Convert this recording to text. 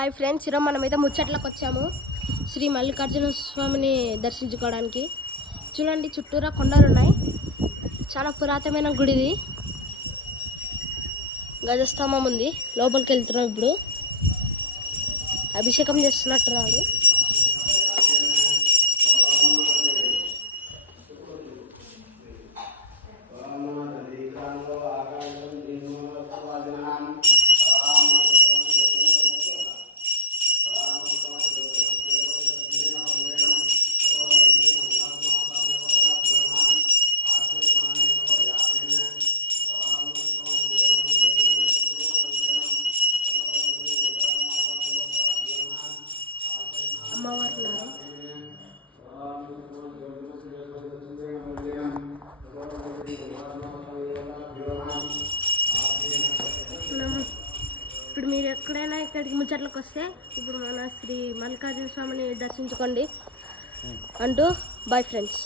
Hi friends, ఈరోజు మనమైతే ముచ్చట్లకు వచ్చాము శ్రీ మల్లికార్జున స్వామిని దర్శించుకోవడానికి. చూడండి, చుట్టూరా కొండలు ఉన్నాయి. చాలా పురాతనమైన గుడిది. గజస్తంభం ఉంది. లోపలికి వెళ్తున్నాం. ఇప్పుడు అభిషేకం చేస్తున్నట్టున్నాడు. అమ్మవారు ఉన్నారు. ఇప్పుడు మీరు ఎక్కడైనా ఇక్కడికి ముచ్చట్లకు వస్తే ఇప్పుడు మన శ్రీ మల్లికార్జున స్వామిని దర్శించుకోండి అంటూ బాయ్ ఫ్రెండ్స్.